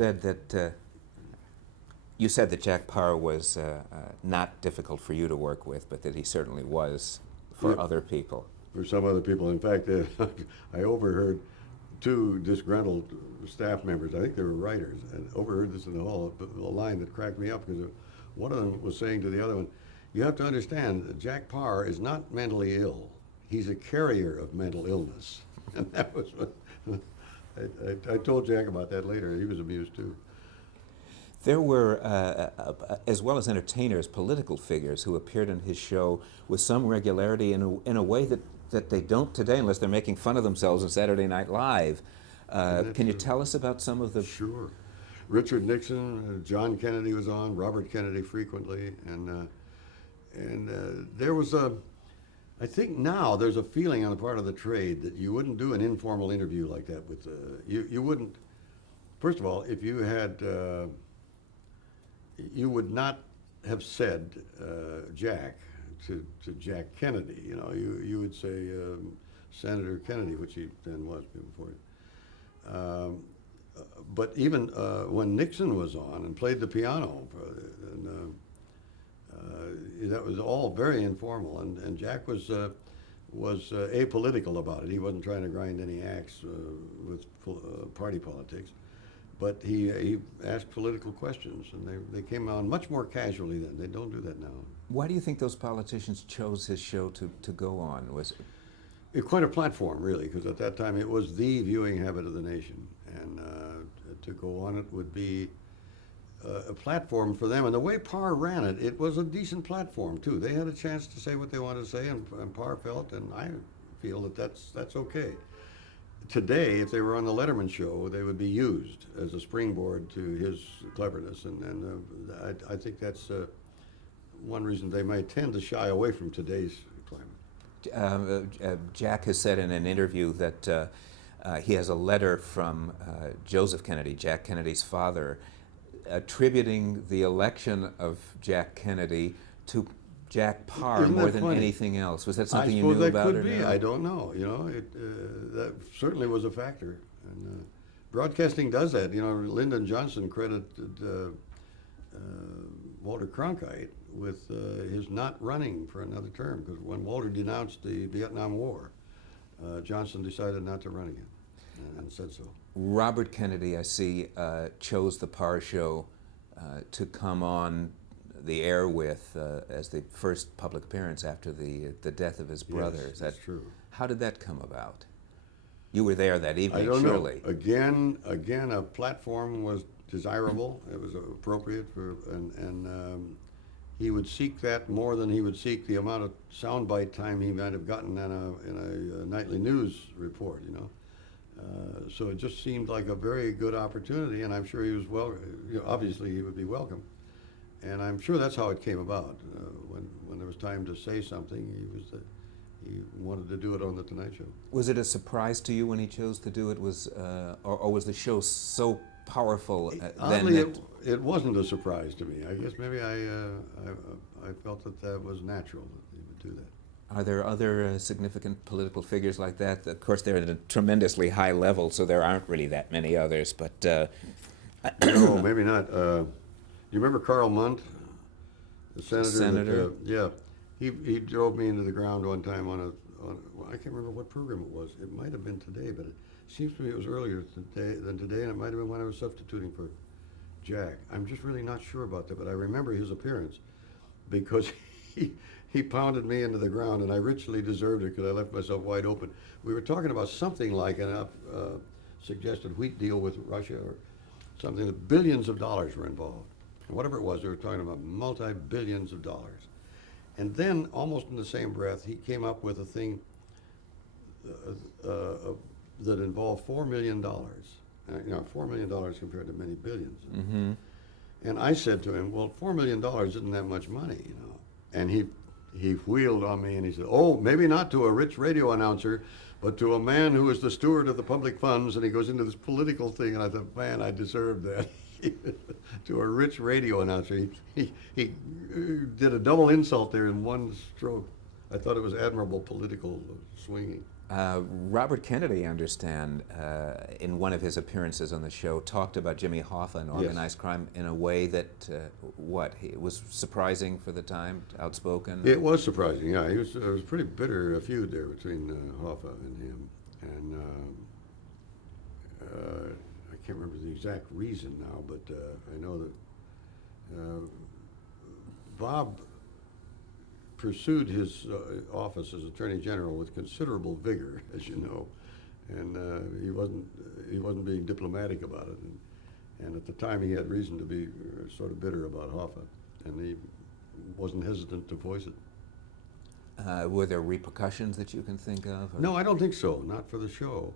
Said that you said that Jack Parr was not difficult for you to work with, but that he certainly was for Yeah, other people. for some other people. In fact, I overheard two disgruntled staff members, I think they were writers, and overheard this in the hall, a line that cracked me up because one of them was saying to the other one, you have to understand, that Jack Parr is not mentally ill. He's a carrier of mental illness. And that was what I told Jack about that later. He was amused too. There were, as well as entertainers, political figures who appeared in his show with some regularity in a way that they don't today unless they're making fun of themselves on Saturday Night Live. And that's Can you tell us about some of the... sure. Richard Nixon, John Kennedy was on, Robert Kennedy frequently, and there was a. I think now there's a feeling on the part of the trade that you wouldn't do an informal interview like that with you wouldn't. First of all, if you had, you would not have said Jack to Jack Kennedy. You know, you would say Senator Kennedy, which he then was before. But even when Nixon was on and played the piano, that was all very informal, and Jack was apolitical about it. He wasn't trying to grind any axe with party politics, but he asked political questions, and they came on much more casually then. They don't do that now. Why do you think those politicians chose his show to go on? Was it... Quite a platform, really, because at that time it was the viewing habit of the nation, and to go on it would be a platform for them. And the way Parr ran it, it was a decent platform too. They had a chance to say what they wanted to say, and Parr felt, and I feel that that's okay. Today, if they were on the Letterman show, they would be used as a springboard to his cleverness, and I think that's one reason they might tend to shy away from today's climate. Jack has said in an interview that he has a letter from Joseph Kennedy, Jack Kennedy's father, attributing the election of Jack Kennedy to Jack Parr Isn't more that than funny? anything else. Was that something I you suppose knew that about could or be. no? I don't know. You know, that certainly was a factor. And broadcasting does that. You know, Lyndon Johnson credited Walter Cronkite with his not running for another term, because when Walter denounced the Vietnam War, Johnson decided not to run again, and said so. Robert Kennedy, I see, chose the Parr Show to come on the air with as the first public appearance after the death of his brother. Yes, Is that's that true. How did that come about? You were there that I evening, don't surely. know. Again, a platform was desirable. It was appropriate for, and he would seek that more than he would seek the amount of soundbite time he might have gotten in a nightly news report. You know, so it just seemed like a very good opportunity, and I'm sure he was obviously he would be welcome, and I'm sure that's how it came about. When there was time to say something, he wanted to do it on the Tonight Show. Was it a surprise to you when he chose to do it? Or was the show so powerful then Oddly, that... it wasn't a surprise to me. I guess maybe I felt that was natural that he would do that. Are there other significant political figures like that? Of course, they're at a tremendously high level, so there aren't really that many others, but... No, maybe not. You remember Carl Mundt, the senator? Senator? Yeah. He drove me into the ground one time on I can't remember what program it was. It might have been Today, but it seems to me it was earlier than today, and it might have been when I was substituting for Jack. I'm just really not sure about that, but I remember his appearance because he pounded me into the ground, and I richly deserved it because I left myself wide open. We were talking about something like a suggested wheat deal with Russia or something. That billions of dollars were involved. Whatever it was, they were talking about multi-billions of dollars. And then, almost in the same breath, he came up with a thing that involved $4 million. $4 million compared to many billions. Mm-hmm. And I said to him, well, $4 million isn't that much money, you know. And he wheeled on me and he said, oh, maybe not to a rich radio announcer, but to a man who is the steward of the public funds. And he goes into this political thing, and I thought, man, I deserved that. To a rich radio announcer. He did a double insult there in one stroke. I thought it was admirable political swinging. Robert Kennedy, I understand, in one of his appearances on the show, talked about Jimmy Hoffa and organized crime in a way that, it was surprising for the time, outspoken? It was surprising, yeah. It was a pretty bitter feud there between Hoffa and him. And I can't remember the exact reason now, but I know that Bob pursued his office as Attorney General with considerable vigor, as you know, and he wasn't being diplomatic about it. And at the time, he had reason to be sort of bitter about Hoffa, and he wasn't hesitant to voice it. Were there repercussions that you can think of? Or? No, I don't think so. Not for the show.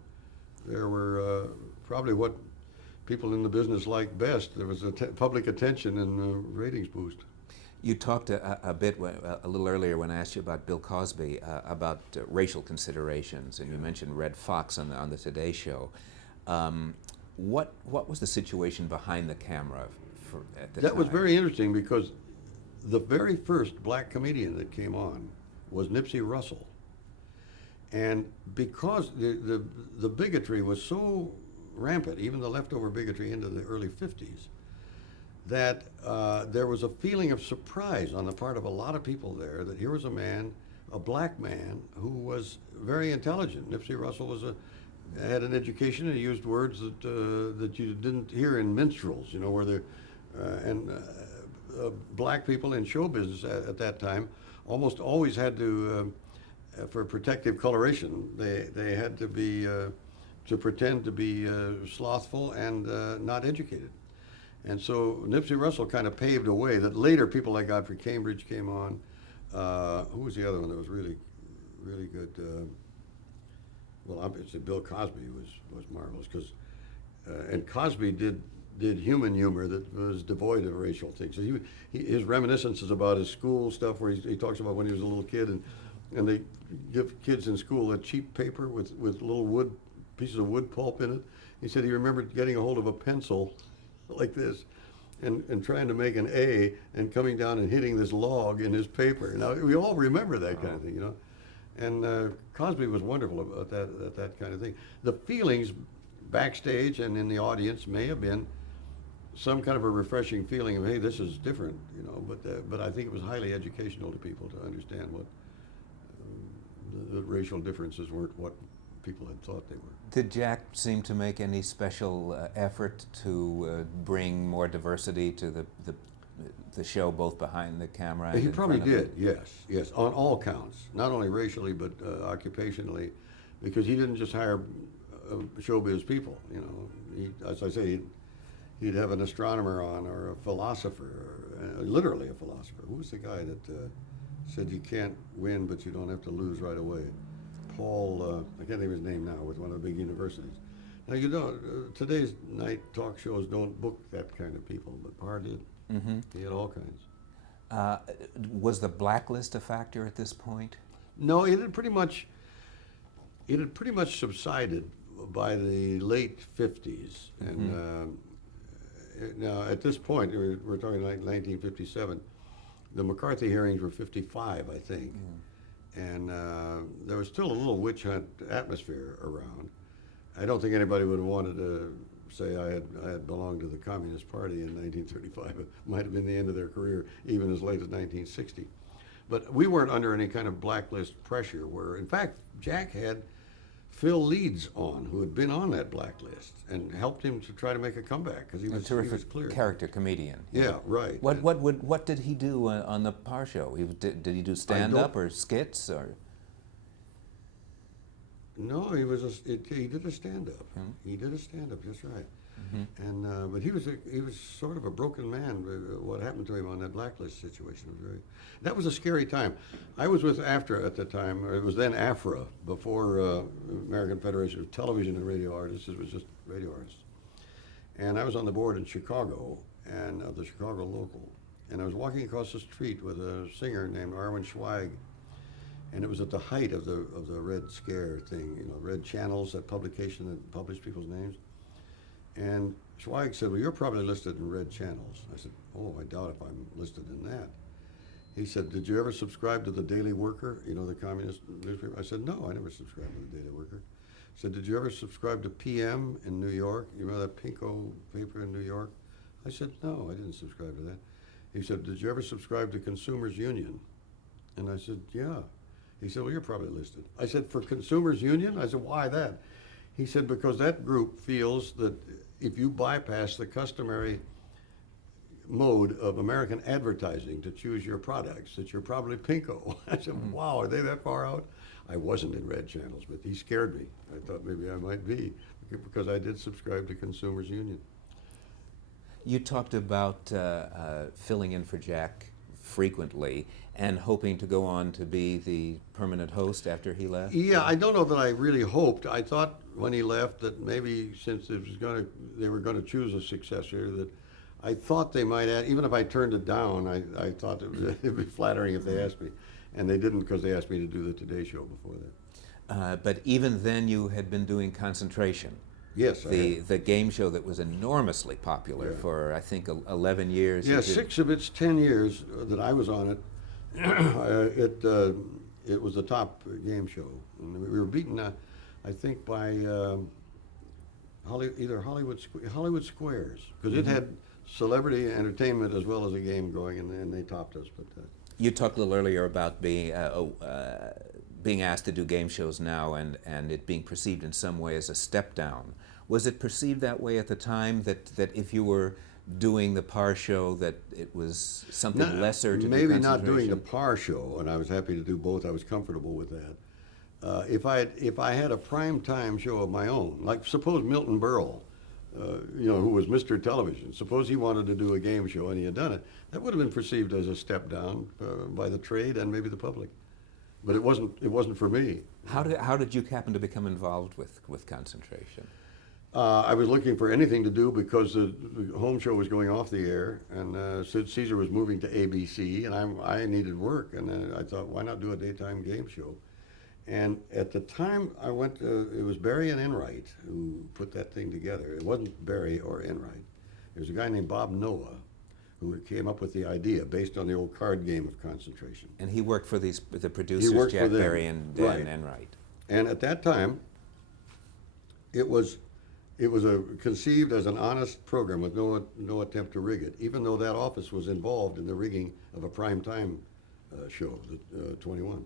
There were probably what people in the business liked best. There was public attention and ratings boost. You talked a bit, a little earlier when I asked you about Bill Cosby, about racial considerations, and you mentioned Red Fox on the Today Show. What was the situation behind the camera at the time? That was very interesting because the very first black comedian that came on was Nipsey Russell. And because the bigotry was so rampant, even the leftover bigotry into the early 50s, that there was a feeling of surprise on the part of a lot of people there that here was a man, a black man, who was very intelligent. Nipsey Russell had an education, and he used words that you didn't hear in minstrels, you know, where black people in show business at that time almost always had to, for protective coloration, they had to be, to pretend to be slothful and not educated. And so Nipsey Russell kind of paved a way that later people like Godfrey Cambridge came on. Who was the other one that was really, really good? Well, obviously Bill Cosby was marvelous because, and Cosby did human humor that was devoid of racial things. So his reminiscences about his school stuff, where he talks about when he was a little kid, and they give kids in school a cheap paper with little pieces of wood pulp in it. He said he remembered getting a hold of a pencil like this and trying to make an A and coming down and hitting this log in his paper. Now, we all remember that kind of thing, you know. And Cosby was wonderful about that kind of thing. The feelings backstage and in the audience may have been some kind of a refreshing feeling of, hey, this is different, you know, but I think it was highly educational to people to understand what the racial differences weren't what people had thought they were. Did Jack seem to make any special effort to bring more diversity to the show, both behind the camera and He in probably front of it? did, yes, on all counts, not only racially but occupationally, because he didn't just hire showbiz people, you know. As I say, he'd have an astronomer on or a philosopher, literally a philosopher. Who was the guy that said you can't win but you don't have to lose right away? Paul, I can't think of his name now, with one of the big universities. Now, you know, today's night talk shows don't book that kind of people, but Parr did. Mm-hmm. He had all kinds. Was the blacklist a factor at this point? No, it had pretty much subsided by the late 50s. And now, at this point, we're talking like 1957, the McCarthy hearings were 55, I think. And there was still a little witch hunt atmosphere around. I don't think anybody would have wanted to say I had belonged to the Communist Party in 1935. It might have been the end of their career, even as late as 1960. But we weren't under any kind of blacklist pressure where, in fact, Jack had Phil Leeds on, who had been on that blacklist, and helped him to try to make a comeback because he was clear. Character comedian. Yeah, right. What did he do on the Parr Show? Did he do stand up or skits or? No, he did a stand up. He did a stand up. That's right. And but he was sort of a broken man. What happened to him on that blacklist situation was that was a scary time. I was with AFTRA at the time, or it was then AFRA, before American Federation of Television and Radio Artists. It was just radio artists. And I was on the board in Chicago, and the Chicago local. And I was walking across the street with a singer named Arwen Schweig. And it was at the height of the Red Scare thing, you know, Red Channels, that publication that published people's names. And Schweig said, well, you're probably listed in Red Channels. I said, oh, I doubt if I'm listed in that. He said, "Did you ever subscribe to the Daily Worker? You know, the communist newspaper?" I said, "No, I never subscribed to the Daily Worker." He said, "Did you ever subscribe to PM in New York? You remember that pinko paper in New York?" I said, "No, I didn't subscribe to that." He said, "Did you ever subscribe to Consumers Union?" And I said, "Yeah." He said, "Well, you're probably listed." I said, "For Consumers Union?" I said, "Why that?" He said, "Because that group feels that if you bypass the customary mode of American advertising to choose your products, that you're probably pinko." I said, "Wow, are they that far out?" I wasn't in red channels, but he scared me. I thought maybe I might be, because I did subscribe to Consumers Union. You talked about filling in for Jack frequently and hoping to go on to be the permanent host after he left. Yeah, I don't know that I really hoped. I thought when he left that maybe since they were going to choose a successor, that I thought they might add, even if I turned it down, I thought it'd be flattering if they asked me. And they didn't, because they asked me to do the Today Show before that. But even then, you had been doing Concentration. Yes, The game show that was enormously popular Yeah. for, I think, 11 years. Yeah, You did- 6 of its 10 years that I was on it, it was the top game show. And we were beaten, I think, by either Hollywood Squares, because it had celebrity entertainment as well as a game going, and they topped us. But You talked a little earlier about being asked to do game shows now and it being perceived in some way as a step down. Was it perceived that way at the time, that if you were doing the Par show, that it was something lesser to do maybe not doing the Concentration? Par show, and I was happy to do both. I was comfortable with that. If I had a prime time show of my own, like suppose Milton Berle, who was Mr. Television, suppose he wanted to do a game show and he had done it, that would have been perceived as a step down by the trade and maybe the public. But it wasn't for me. How did you happen to become involved with Concentration? I was looking for anything to do because the home show was going off the air, and Sid Caesar was moving to ABC, and I needed work, and I thought, why not do a daytime game show? And at the time I went, it was Barry and Enright who put that thing together. It wasn't Barry or Enright. There was a guy named Bob Noah who came up with the idea based on the old card game of Concentration. And he worked for the producers, He worked Jack for them. Barry and Dan Right. Enright. And at that time, it was conceived as an honest program with no attempt to rig it, even though that office was involved in the rigging of a prime time show, 21.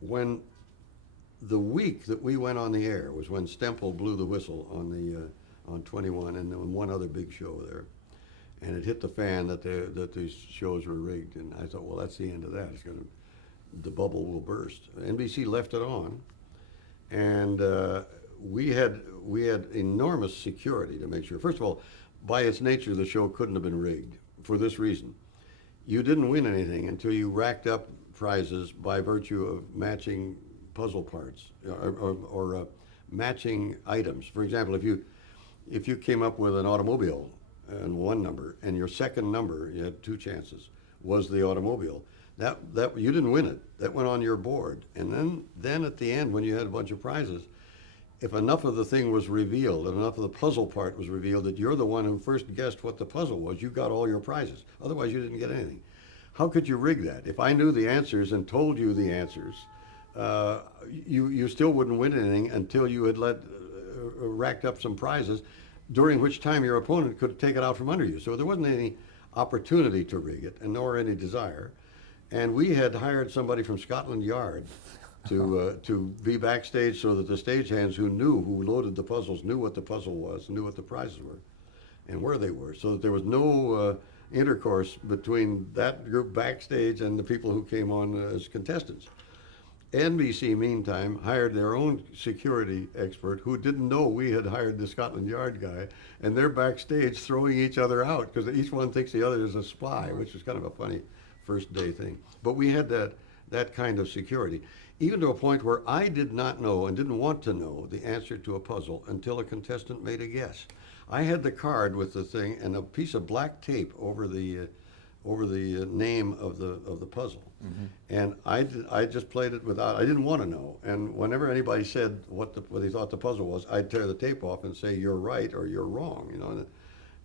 When the week that we went on the air was when Stempel blew the whistle on 21 and then one other big show there, and it hit the fan that these shows were rigged, and I thought, well, that's the end of that. The bubble will burst. NBC left it on, and we had enormous security to make sure. First of all, by its nature, the show couldn't have been rigged for this reason. You didn't win anything until you racked up prizes by virtue of matching puzzle parts or matching items. For example, if you came up with an automobile and one number, and your second number, you had 2 chances, was the automobile, that you didn't win it. That went on your board. And then at the end, when you had a bunch of prizes, if enough of the thing was revealed, and enough of the puzzle part was revealed that you're the one who first guessed what the puzzle was, you got all your prizes. Otherwise, you didn't get anything. How could you rig that? If I knew the answers and told you the answers, you still wouldn't win anything until you had racked up some prizes, during which time your opponent could take it out from under you. So there wasn't any opportunity to rig it, and nor any desire. And we had hired somebody from Scotland Yard to be backstage, so that the stagehands who loaded the puzzles, knew what the puzzle was, knew what the prizes were, and where they were, so that there was no intercourse between that group backstage and the people who came on as contestants. NBC, meantime, hired their own security expert who didn't know we had hired the Scotland Yard guy, and they're backstage throwing each other out because each one thinks the other is a spy, which was kind of a funny first day thing. But we had that kind of security, even to a point where I did not know and didn't want to know the answer to a puzzle until a contestant made a guess. I had the card with the thing and a piece of black tape over the name of the puzzle. Mm-hmm. And I just played it without, I didn't want to know. And whenever anybody said what he thought the puzzle was, I'd tear the tape off and say, you're right or you're wrong,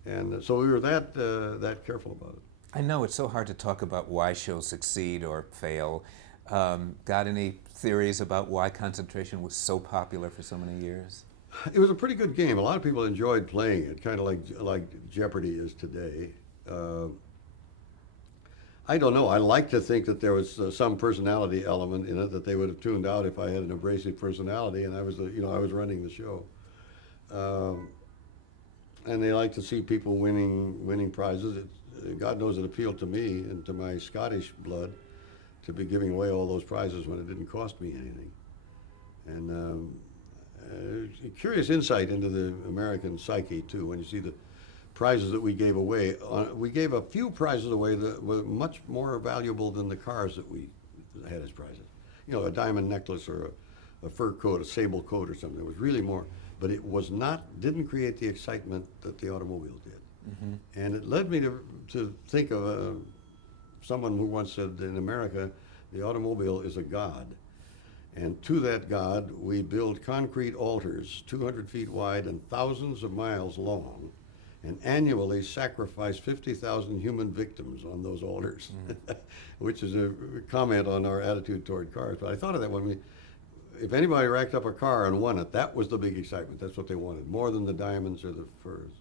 And so we were that careful about it. I know it's so hard to talk about why shows succeed or fail. Got any theories about why Concentration was so popular for so many years? It was a pretty good game. A lot of people enjoyed playing it, kind of like Jeopardy is today. Uh, I don't know. I like to think that there was some personality element in it that they would have tuned out if I had an abrasive personality and I was running the show. Um, and they like to see people winning prizes. God knows it appealed to me and to my Scottish blood to be giving away all those prizes when it didn't cost me anything. And a curious insight into the American psyche too. When you see the prizes that we gave away, we gave a few prizes away that were much more valuable than the cars that we had as prizes. You know, a diamond necklace or a fur coat, a sable coat or something. It was really more, but it was not, didn't create the excitement that the automobile did. And it led me to think of someone who once said in America, the automobile is a god. And to that god, we build concrete altars 200 feet wide and thousands of miles long, and annually sacrifice 50,000 human victims on those altars, which is a comment on our attitude toward cars. But I thought of that if anybody racked up a car and won it, that was the big excitement. That's what they wanted, more than the diamonds or the furs.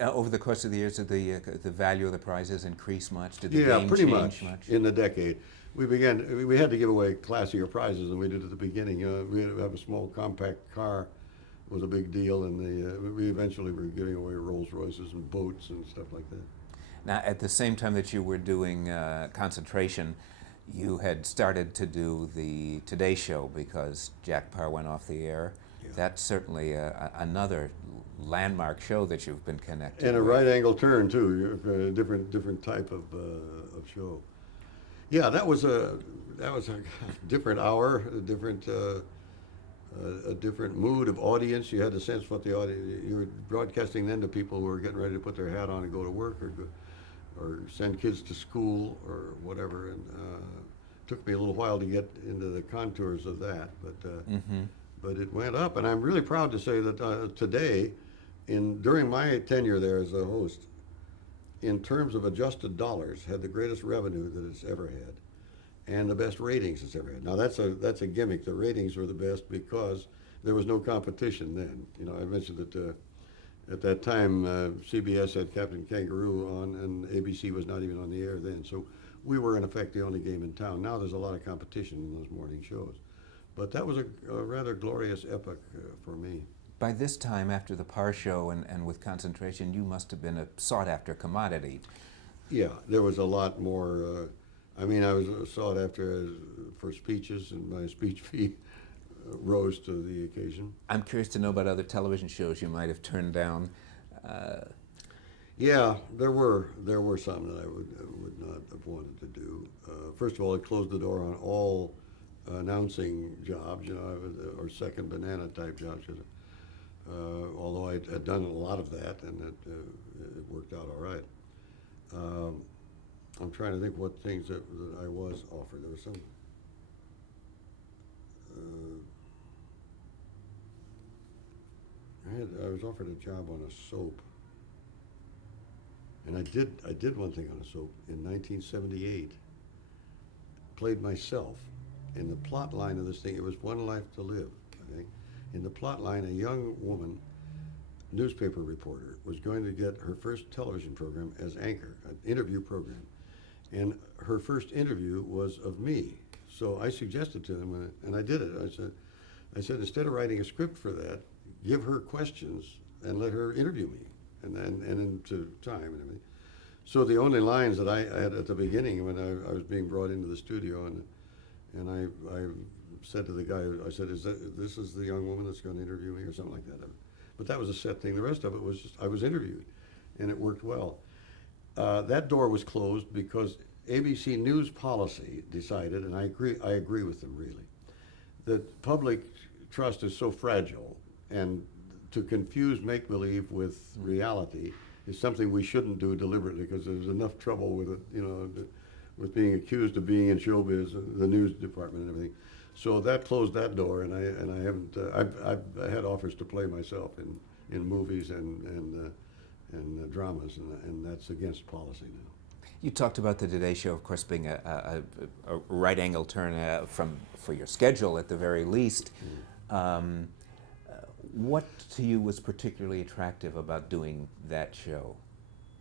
Over the course of the years, did the value of the prizes increase much? Did the Yeah, game pretty change much in the decade. We had to give away classier prizes than we did at the beginning. We had to have a small compact car was a big deal, and we eventually were giving away Rolls Royces and boats and stuff like that. Now, at the same time that you were doing Concentration, you had started to do the Today Show because Jack Parr went off the air. Yeah. That's certainly another landmark show that you've been connected And a with. right angle turn too, a different type of show. Yeah, that was a different hour, a different mood of audience. You had to sense what the audience. You were broadcasting then to people who were getting ready to put their hat on and go to work, or send kids to school or whatever. And took me a little while to get into the contours of that, but it went up. And I'm really proud to say that today, during my tenure there as a host, in terms of adjusted dollars, had the greatest revenue that it's ever had, and the best ratings it's ever had. Now that's a gimmick. The ratings were the best because there was no competition then. You know, I mentioned that at that time CBS had Captain Kangaroo on, and ABC was not even on the air then. So we were in effect the only game in town. Now there's a lot of competition in those morning shows, but that was a rather glorious epoch for me. By this time, after the Parr Show and with Concentration, you must have been a sought-after commodity. Yeah, there was a lot more. I mean, I was sought after for speeches, and my speech fee rose to the occasion. I'm curious to know about other television shows you might have turned down. Yeah, there were some that I would not have wanted to do. First of all, it closed the door on all announcing jobs, you know, or second banana type jobs. Although I'd done a lot of that, and it worked out all right. I'm trying to think what things that I was offered. There was some. I was offered a job on a soap, and I did one thing on a soap in 1978. Played myself. In the plot line of this thing, it was One Life to Live, I think. In the plot line, a young woman, newspaper reporter, was going to get her first television program as anchor, an interview program. And her first interview was of me. So I suggested to them, and I did it. I said, instead of writing a script for that, give her questions and let her interview me, and into time and everything. So the only lines that I had at the beginning when I was being brought into the studio, and I said to the guy, I said, this is the young woman that's going to interview me, or something like that. But that was a set thing. The rest of it was just, I was interviewed, and it worked well. That door was closed because ABC News policy decided, and I agree with them really, that public trust is so fragile, and to confuse make-believe with reality is something we shouldn't do deliberately, because there's enough trouble with it, you know, with being accused of being in showbiz, the news department and everything. So that closed that door, and I haven't. I've had offers to play myself in movies and dramas, and that's against policy now. You talked about the Today Show, of course, being a right angle turn for your schedule at the very least. Um, what to you was particularly attractive about doing that show?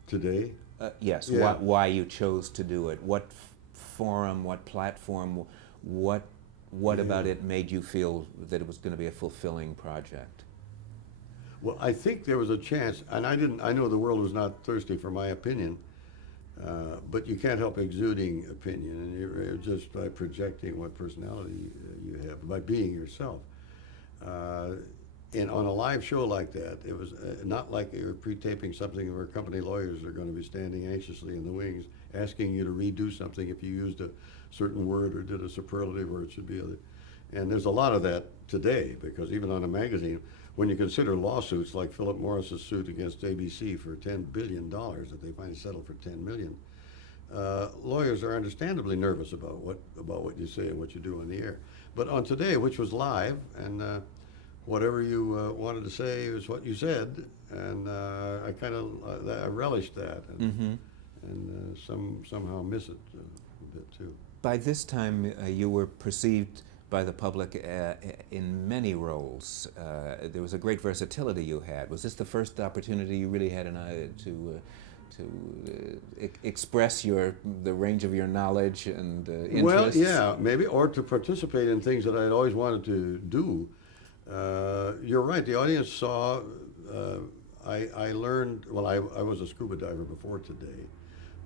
Today? Yes, Yeah. why you chose to do it? What forum? What platform? What what about Yeah. it made you feel that it was going to be a fulfilling project? Well, I think there was a chance, and I know the world was not thirsty for my opinion, but you can't help exuding opinion, and you're just by projecting what personality you have, by being yourself. Uh, and on a live show like that, it was not like you were pre-taping something where company lawyers are going to be standing anxiously in the wings, asking you to redo something if you used a certain word or did a superlative where it should be other. And there's a lot of that today, because even on a magazine, when you consider lawsuits like Philip Morris's suit against ABC for $10 billion that they finally settled for $10 million, lawyers are understandably nervous about what you say and what you do on the air. But on Today, which was live, and whatever you wanted to say is what you said, and I kind of I relished that, and somehow miss it a bit too. By this time, you were perceived by the public in many roles. There was a great versatility you had. Was this the first opportunity you really had to express the range of your knowledge and Well, interests? yeah, maybe, or to participate in things that I'd always wanted to do. You're right. The audience saw. I learned. Well, I was a scuba diver before Today,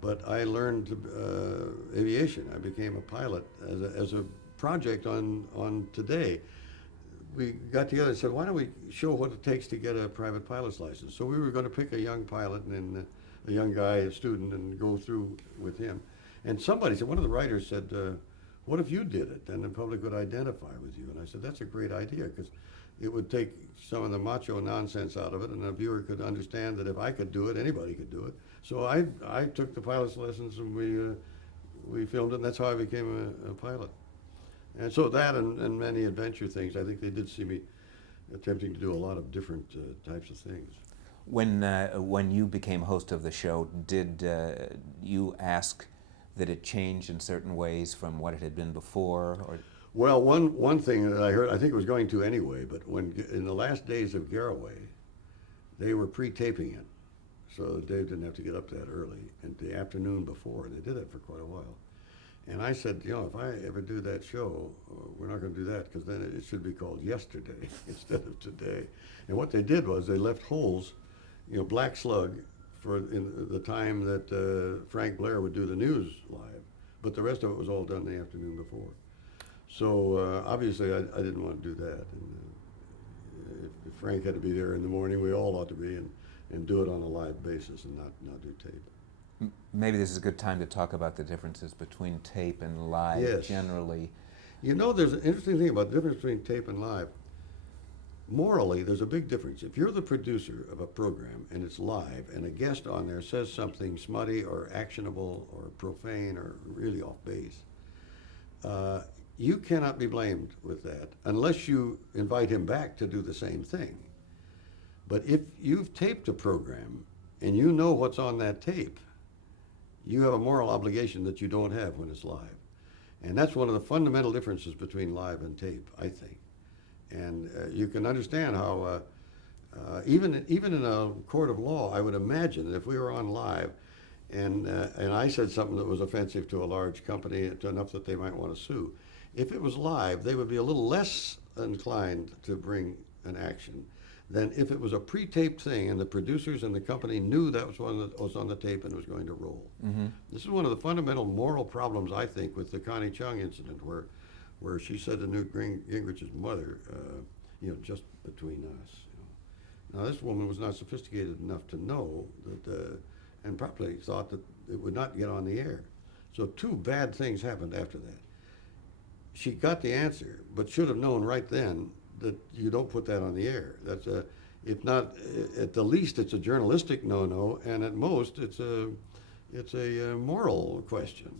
but I learned aviation. I became a pilot as a project on Today. We got together and said, why don't we show what it takes to get a private pilot's license? So we were going to pick a young pilot and a young guy, a student, and go through with him. And somebody said, one of the writers said, what if you did it? Then the public would identify with you. And I said, that's a great idea, because it would take some of the macho nonsense out of it, and a viewer could understand that if I could do it, anybody could do it. So I took the pilot's lessons, and we filmed it, and that's how I became a pilot. And so that and many adventure things, I think they did see me attempting to do a lot of different types of things. When you became host of the show, did you ask that it change in certain ways from what it had been before? Or Well, one thing that I heard, I think it was going to anyway, but when in the last days of Garraway, they were pre-taping it, so Dave didn't have to get up that early. And the afternoon before, they did that for quite a while. And I said, if I ever do that show, we're not going to do that, because then it should be called Yesterday instead of Today. And what they did was they left holes, black slug, for in the time that Frank Blair would do the news live, but the rest of it was all done the afternoon before. So obviously I didn't want to do that. And if Frank had to be there in the morning, we all ought to be, and do it on a live basis and not do tape. Maybe this is a good time to talk about the differences between tape and live. Yes. Generally. There's an interesting thing about the difference between tape and live. Morally, there's a big difference. If you're the producer of a program and it's live, and a guest on there says something smutty or actionable or profane or really off base, you cannot be blamed with that unless you invite him back to do the same thing. But if you've taped a program and you know what's on that tape, you have a moral obligation that you don't have when it's live. And that's one of the fundamental differences between live and tape, I think. And you can understand how, even in a court of law, I would imagine that if we were on live and I said something that was offensive to a large company enough that they might want to sue, if it was live, they would be a little less inclined to bring an action than if it was a pre-taped thing and the producers and the company knew that was one that was on the tape and was going to roll. Mm-hmm. This is one of the fundamental moral problems, I think, with the Connie Chung incident, where she said to Newt Gingrich's mother, just between us. Now, this woman was not sophisticated enough to know that, and probably thought that it would not get on the air. So two bad things happened after that. She got the answer, but should have known right then that you don't put that on the air. That's if not, at the least, it's a journalistic no-no, and at most, it's a moral question.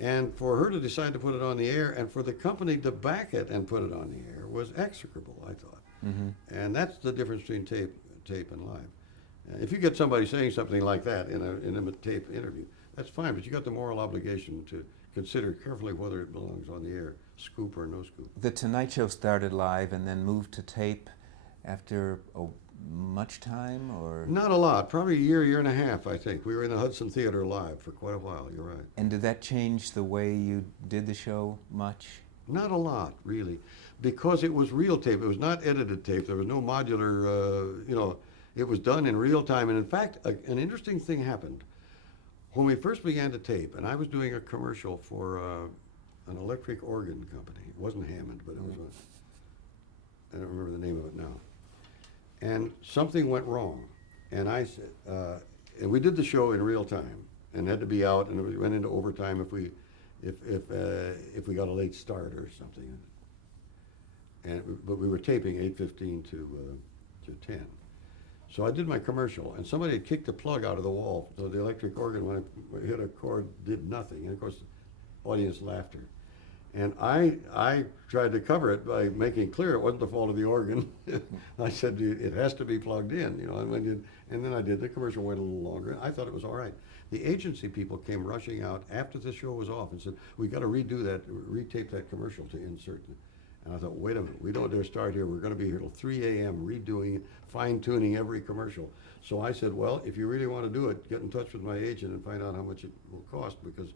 And for her to decide to put it on the air, and for the company to back it and put it on the air, was execrable, I thought. Mm-hmm. And that's the difference between tape and live. If you get somebody saying something like that in a tape interview, that's fine, but you got the moral obligation to consider carefully whether it belongs on the air, scoop or no scoop. The Tonight Show started live and then moved to tape after much time, or? Not a lot, probably a year and a half, I think. We were in the Hudson Theater live for quite a while, you're right. And did that change the way you did the show much? Not a lot, really, because it was real tape. It was not edited tape. There was no modular, it was done in real time. And in fact, an interesting thing happened. When we first began to tape, and I was doing a commercial for an electric organ company. It wasn't Hammond, but it was I don't remember the name of it now. And something went wrong. And I said, and we did the show in real time and had to be out, and we went into overtime if we got a late start or something. But we were taping 8:15 to 10. So I did my commercial, and somebody had kicked the plug out of the wall. So the electric organ, when it hit a chord, did nothing. And of course, audience laughter. And I tried to cover it by making clear it wasn't the fault of the organ. I said, it has to be plugged in, and then I did. The commercial went a little longer. I thought it was all right. The agency people came rushing out after the show was off and said, we got to redo that, retape that commercial to insert it. And I thought, wait a minute, we don't dare start here. We're going to be here till 3 a.m. redoing, fine-tuning every commercial. So I said, well, if you really want to do it, get in touch with my agent and find out how much it will cost, because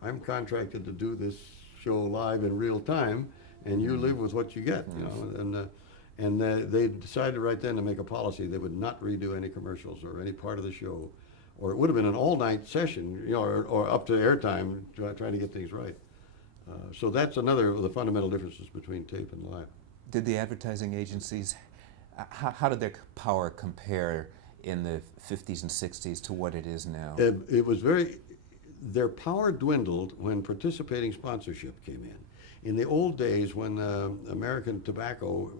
I'm contracted to do this show live in real time, and you live with what you get, And they decided right then to make a policy. They would not redo any commercials or any part of the show, or it would have been an all-night session, or up to airtime, trying to get things right. So that's another of the fundamental differences between tape and live. Did the advertising agencies, how did their power compare in the 50s and 60s to what it is now? It was their power dwindled when participating sponsorship came in. In the old days, when American Tobacco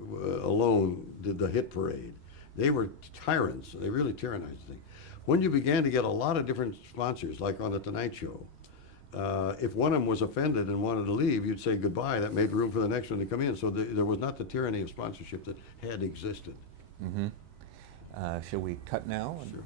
alone did the hit parade, they were tyrants. They really tyrannized the thing. When you began to get a lot of different sponsors, like on the Tonight Show, if one of them was offended and wanted to leave, you'd say goodbye. That made room for the next one to come in. So there was not the tyranny of sponsorship that had existed. Mm-hmm. Shall we cut now? Sure.